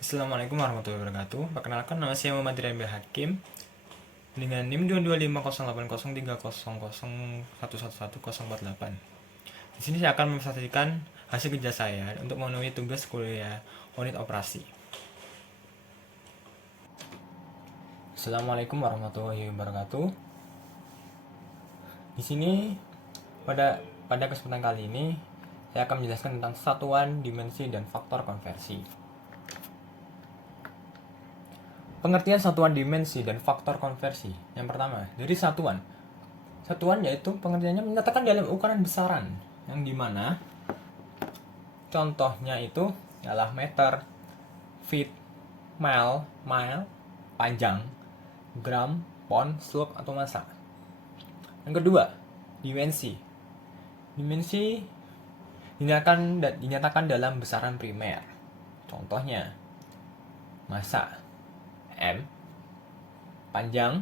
Assalamualaikum warahmatullahi wabarakatuh. Perkenalkan, nama saya Muhammad Irabil Hakim dengan NIM 225088030111148. Di sini saya akan mempresentasikan hasil kerja saya untuk memenuhi tugas kuliah unit operasi. Assalamualaikum warahmatullahi wabarakatuh. Di sini pada kesempatan kali ini saya akan menjelaskan tentang satuan, dimensi, dan faktor konversi. Pengertian satuan, dimensi, dan faktor konversi. Yang pertama, dari satuan. Satuan yaitu pengertiannya menyatakan dalam ukuran besaran, yang dimana contohnya itu adalah meter, feet, mile, panjang, gram, pound, slope, atau massa. Yang kedua, dimensi. Dimensi dinyatakan dalam besaran primer. Contohnya, massa M, panjang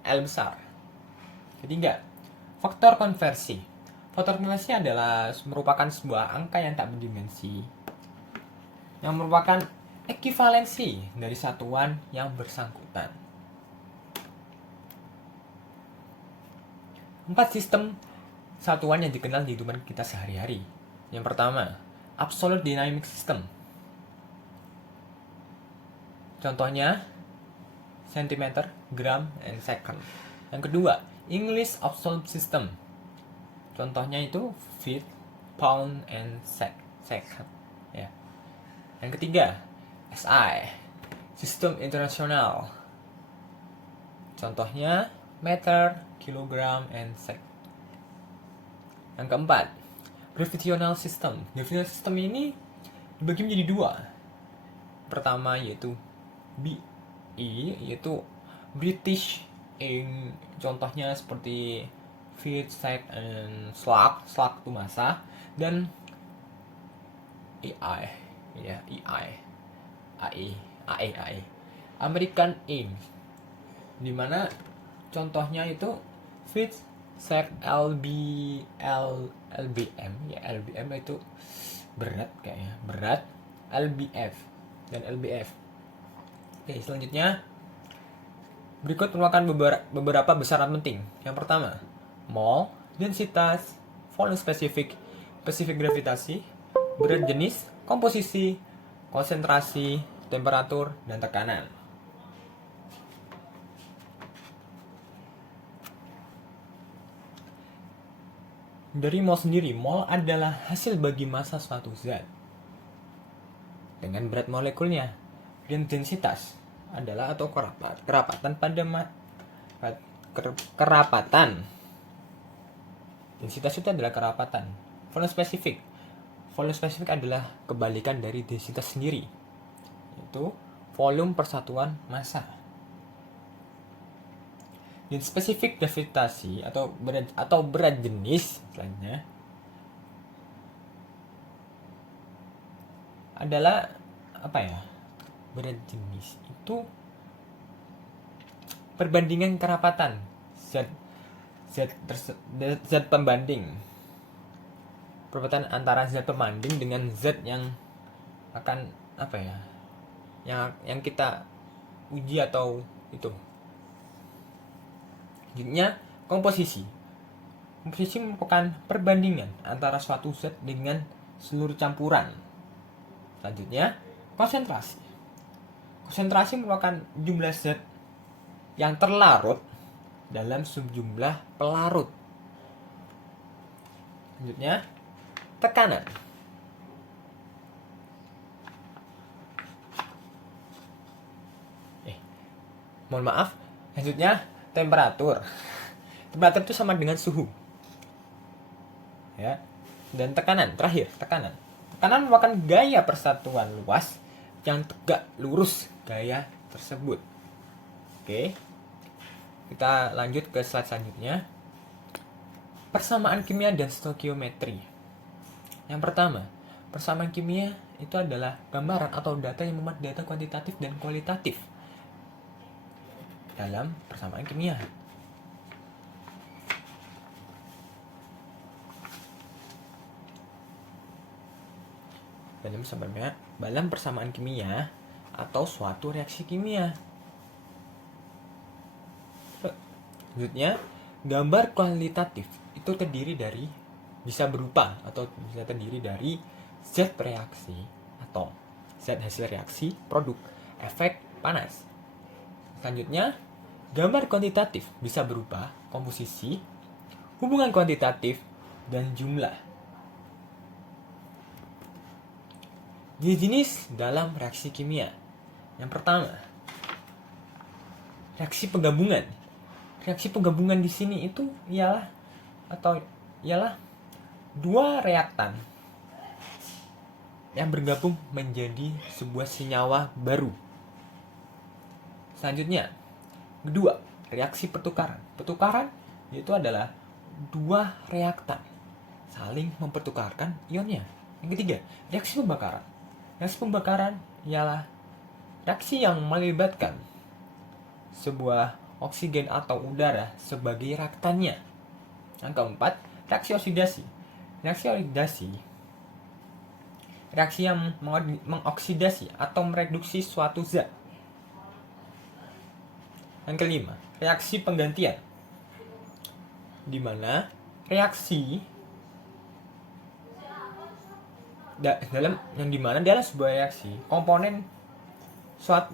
L besar. Ketiga, faktor konversi. Faktor konversi adalah merupakan sebuah angka yang tak berdimensi, yang merupakan ekivalensi dari satuan yang bersangkutan. 4 sistem satuan yang dikenal di kehidupan kita sehari-hari. Yang pertama, absolute dynamic system. Contohnya, centimeter, gram, and second. Yang kedua, English absolute system. Contohnya itu feet, pound, and second. Ya. Yang ketiga, SI, sistem internasional. Contohnya meter, kilogram, and sec. Yang keempat, gravitational system. Gravitational system ini dibagi menjadi dua. Pertama yaitu yaitu British contohnya seperti feet, sec, and slug itu massa, dan AI American aim, dimana contohnya itu feet, sec, LBM itu berat, LBF dan LBF. Oke, selanjutnya berikut merupakan beberapa besaran penting. Yang pertama, mol, densitas, volume spesifik gravitasi, berat jenis, komposisi, konsentrasi, temperatur, dan tekanan. Dari mol sendiri, mol adalah hasil bagi massa suatu zat dengan berat molekulnya, dan densitas adalah atau kerapatan pada kerapatan. Densitas itu adalah kerapatan. Volume spesifik adalah kebalikan dari densitas sendiri, yaitu volume persatuan massa. Dan spesifik gravitasi atau berat jenis selanjutnya adalah berat jenis itu perbandingan kerapatan zat pembanding, perbandingan antara zat pembanding dengan zat yang akan yang kita uji atau itu. Selanjutnya, komposisi merupakan perbandingan antara suatu zat dengan seluruh campuran. Selanjutnya, konsentrasi merupakan jumlah zat yang terlarut dalam sejumlah pelarut. Selanjutnya, tekanan. Mohon maaf. Selanjutnya, temperatur. Temperatur itu sama dengan suhu. Ya. Dan tekanan, terakhir, tekanan. Tekanan merupakan gaya persatuan luas yang tegak lurus gaya tersebut. Oke. Kita lanjut ke slide selanjutnya. Persamaan kimia dan stoikiometri. Yang pertama, persamaan kimia itu adalah gambaran atau data yang memuat data kuantitatif dan kualitatif dalam persamaan kimia. Dalam persamaan kimia, atau suatu reaksi kimia. Selanjutnya, gambar kualitatif itu bisa berupa atau bisa terdiri dari zat reaksi atau zat hasil reaksi produk efek panas. Selanjutnya, gambar kuantitatif bisa berupa komposisi, hubungan kuantitatif, dan jumlah. Jenis dalam reaksi kimia. Yang pertama, reaksi penggabungan. Reaksi penggabungan di sini itu ialah dua reaktan yang bergabung menjadi sebuah senyawa baru. Selanjutnya, kedua, reaksi pertukaran. Pertukaran itu adalah dua reaktan saling mempertukarkan ionnya. Yang ketiga, reaksi pembakaran. Reaksi pembakaran ialah reaksi yang melibatkan sebuah oksigen atau udara sebagai reaktannya. Yang keempat, reaksi oksidasi. Reaksi oksidasi reaksi yang mengoksidasi atau mereduksi suatu zat. Yang kelima, reaksi penggantian, di mana reaksi dalam sebuah reaksi komponen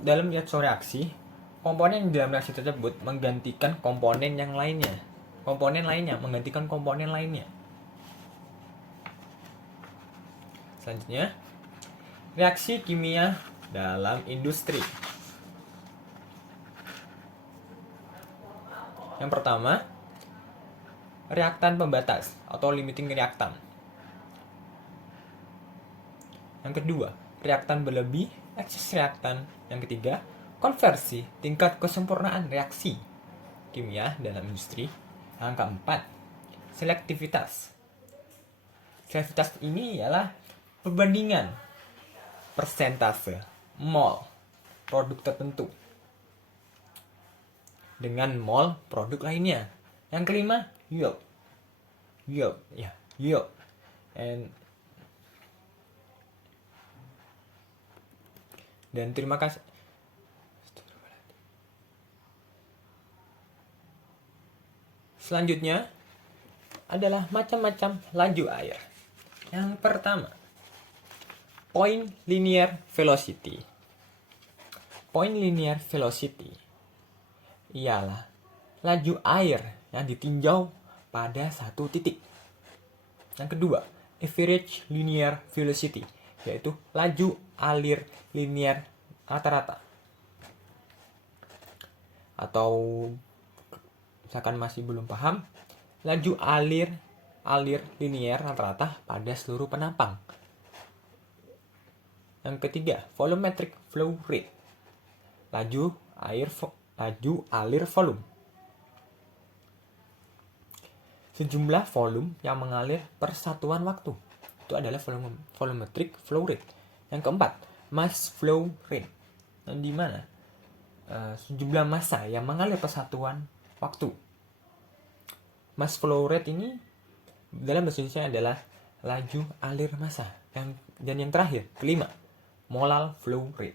dalam suatu reaksi komponen dalam reaksi tersebut menggantikan komponen lainnya menggantikan komponen lainnya. Selanjutnya, reaksi kimia dalam industri. Yang pertama, reaktan pembatas atau limiting reactant. Yang kedua, reaktan berlebih, excess reactant. Yang ketiga, konversi, tingkat kesempurnaan reaksi kimia dalam industri. Yang keempat, selektivitas. Selektivitas ini ialah perbandingan persentase mol produk tertentu dengan mol produk lainnya. Yang kelima, yield. Dan terima kasih. Selanjutnya adalah macam-macam laju air. Yang pertama, point linear velocity. Point linear velocity ialah laju air yang ditinjau pada satu titik. Yang kedua, average linear velocity, yaitu laju alir linear rata-rata. Atau misalkan masih belum paham, laju alir linear rata-rata pada seluruh penampang. Yang ketiga, volumetric flow rate, laju alir volume, sejumlah volume yang mengalir per satuan waktu. Itu adalah volumetric flow rate. Yang keempat, mass flow rate, di mana sejumlah massa yang mengalir per satuan waktu. Mass flow rate ini dalam bahasa Indonesia adalah laju alir massa. Dan yang terakhir, kelima, molal flow rate,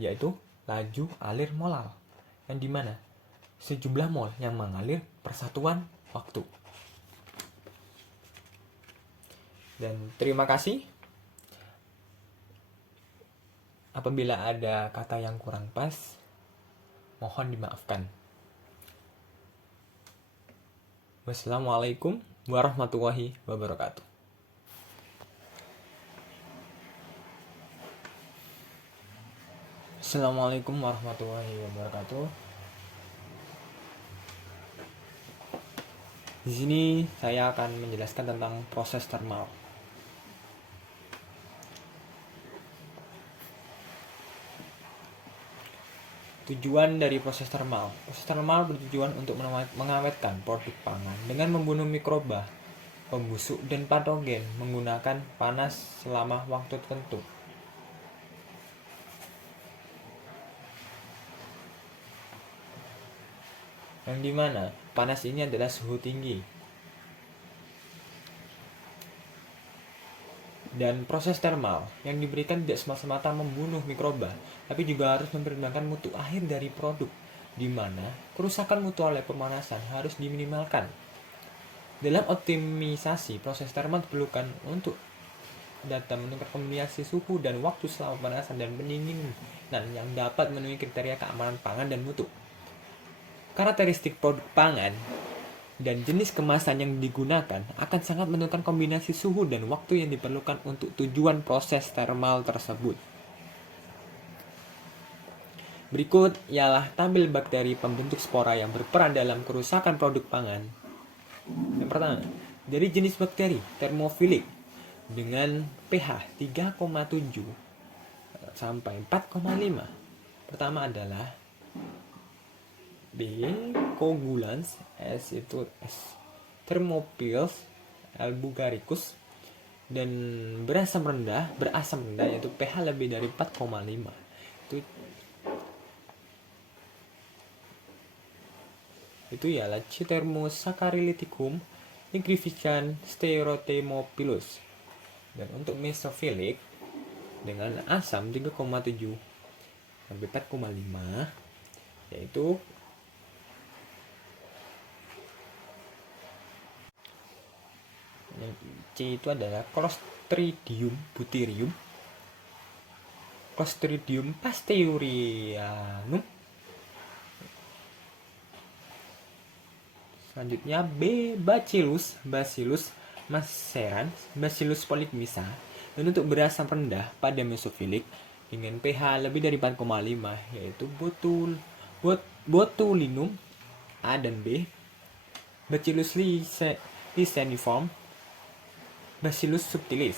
yaitu laju alir molal, yang dimana sejumlah mol yang mengalir per satuan waktu. Dan terima kasih. Apabila ada kata yang kurang pas, mohon dimaafkan. Wassalamualaikum warahmatullahi wabarakatuh. Assalamualaikum warahmatullahi wabarakatuh. Di sini saya akan menjelaskan tentang proses termal. Tujuan dari proses termal. Proses termal bertujuan untuk mengawetkan produk pangan dengan membunuh mikroba, pembusuk, dan patogen menggunakan panas selama waktu tertentu. Yang dimana panas ini adalah suhu tinggi. Dan proses termal yang diberikan tidak semata-mata membunuh mikroba, tapi juga harus mempertimbangkan mutu akhir dari produk, di mana kerusakan mutu oleh pemanasan harus diminimalkan. Dalam optimisasi proses termal diperlukan untuk data menukar kombinasi suhu dan waktu selama pemanasan dan pendinginan yang dapat memenuhi kriteria keamanan pangan dan mutu. Karakteristik produk pangan dan jenis kemasan yang digunakan akan sangat menentukan kombinasi suhu dan waktu yang diperlukan untuk tujuan proses termal tersebut. Berikut ialah tabel bakteri pembentuk spora yang berperan dalam kerusakan produk pangan. Yang pertama, dari jenis bakteri termofilik dengan pH 3,7 sampai 4,5. Pertama adalah B. coagulans, S itu S. Thermophilus albugaricus, dan berasam rendah yaitu pH lebih dari 4,5. Itu ialah Thermosaccharyliticum nigrifolium Stereothemophilus. Dan untuk mesofilik dengan asam 3,7 sampai 4,5 yaitu yang C itu adalah Clostridium butyrium, Clostridium pasteurianum. Selanjutnya B. Bacillus macerans, Bacillus polypmysa. Dan untuk berasam rendah pada mesofilik dengan pH lebih dari 4,5 yaitu botulinum A dan B, Bacillus lisaniform, Bacillus subtilis.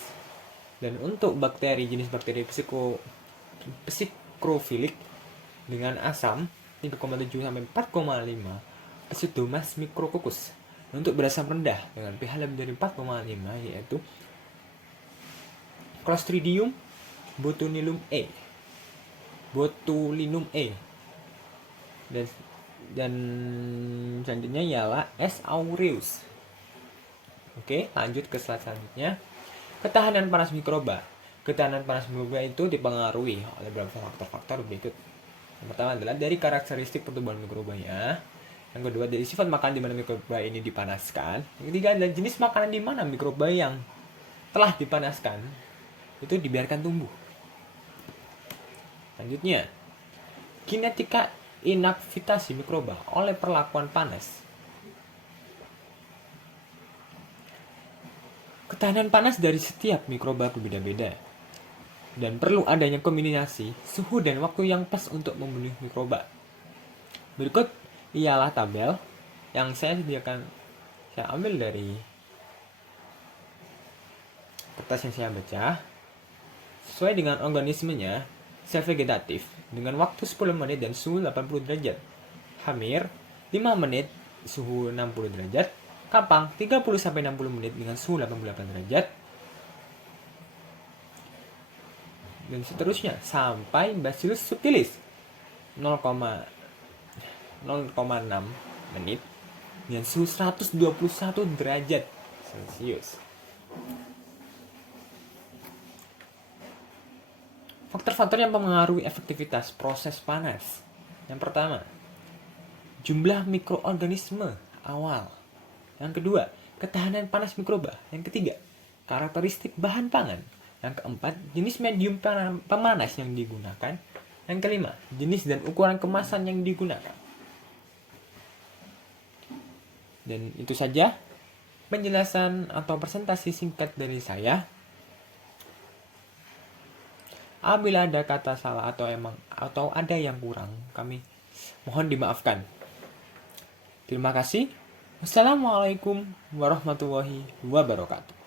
Dan untuk jenis bakteri psikrofilik dengan asam 3,7 sampai 4,5, Pseudomonas micrococcus. Untuk berasam rendah dengan pH lebih dari 4,5 yaitu Clostridium botulinum A. Dan selanjutnya ialah S. aureus. Oke, lanjut ke slide selanjutnya. Ketahanan panas mikroba. Ketahanan panas mikroba itu dipengaruhi oleh beberapa faktor-faktor berikut. Yang pertama adalah dari karakteristik pertumbuhan mikrobanya. Yang kedua dari sifat makanan di mana mikroba ini dipanaskan. Yang ketiga adalah jenis makanan di mana mikroba yang telah dipanaskan itu dibiarkan tumbuh. Selanjutnya, kinetika inaktivasi mikroba oleh perlakuan panas. Ketahanan panas dari setiap mikroba berbeda-beda dan perlu adanya kombinasi suhu dan waktu yang pas untuk membunuh mikroba. Berikut ialah tabel yang saya ambil dari kertas yang saya baca. Sesuai dengan organismenya, sel vegetatif dengan waktu 10 menit dan suhu 80 derajat. Hamir 5 menit suhu 60 derajat. Kapang 30-60 menit dengan suhu 88 derajat. Dan seterusnya sampai Bacillus subtilis 0,6 menit dengan suhu 121 derajat Celcius. Faktor-faktor yang mempengaruhi efektivitas proses panas. Yang pertama, jumlah mikroorganisme awal. Yang kedua, ketahanan panas mikroba. Yang ketiga, karakteristik bahan pangan. Yang keempat, jenis medium pemanas yang digunakan. Yang kelima, jenis dan ukuran kemasan yang digunakan. Dan itu saja penjelasan atau presentasi singkat dari saya. Apabila ada kata salah atau ada yang kurang, kami mohon dimaafkan. Terima kasih. Wassalamualaikum warahmatullahi wabarakatuh.